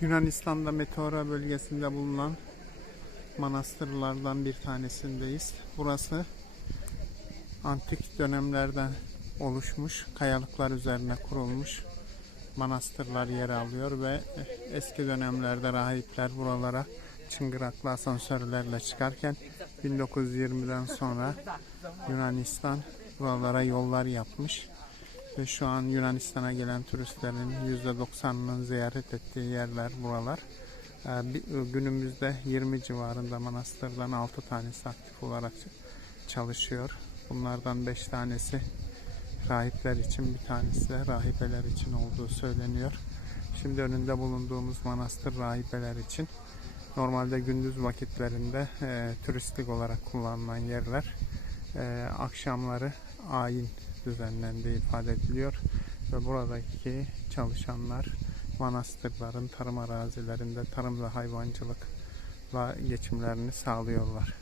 Yunanistan'da Meteora bölgesinde bulunan manastırlardan bir tanesindeyiz. Burası antik dönemlerden oluşmuş, kayalıklar üzerine kurulmuş manastırlar yer alıyor ve eski dönemlerde rahipler buralara çıngıraklı asansörlerle çıkarken 1920'den sonra Yunanistan buralara yollar yapmış ve şu an Yunanistan'a gelen turistlerin %90'ının ziyaret ettiği yerler buralar. Ee, bir- Günümüzde 20 civarında manastırdan 6 tanesi aktif olarak çalışıyor. Bunlardan 5 tanesi rahipler için bir tanesi de rahibeler için olduğu söyleniyor. Şimdi önünde bulunduğumuz manastır rahibeler için. Normalde gündüz vakitlerinde e, turistik olarak kullanılan yerler. E, akşamları ayin düzenlendiği ifade ediliyor. Ve buradaki çalışanlar manastırların tarım arazilerinde tarım ve hayvancılıkla geçimlerini sağlıyorlar.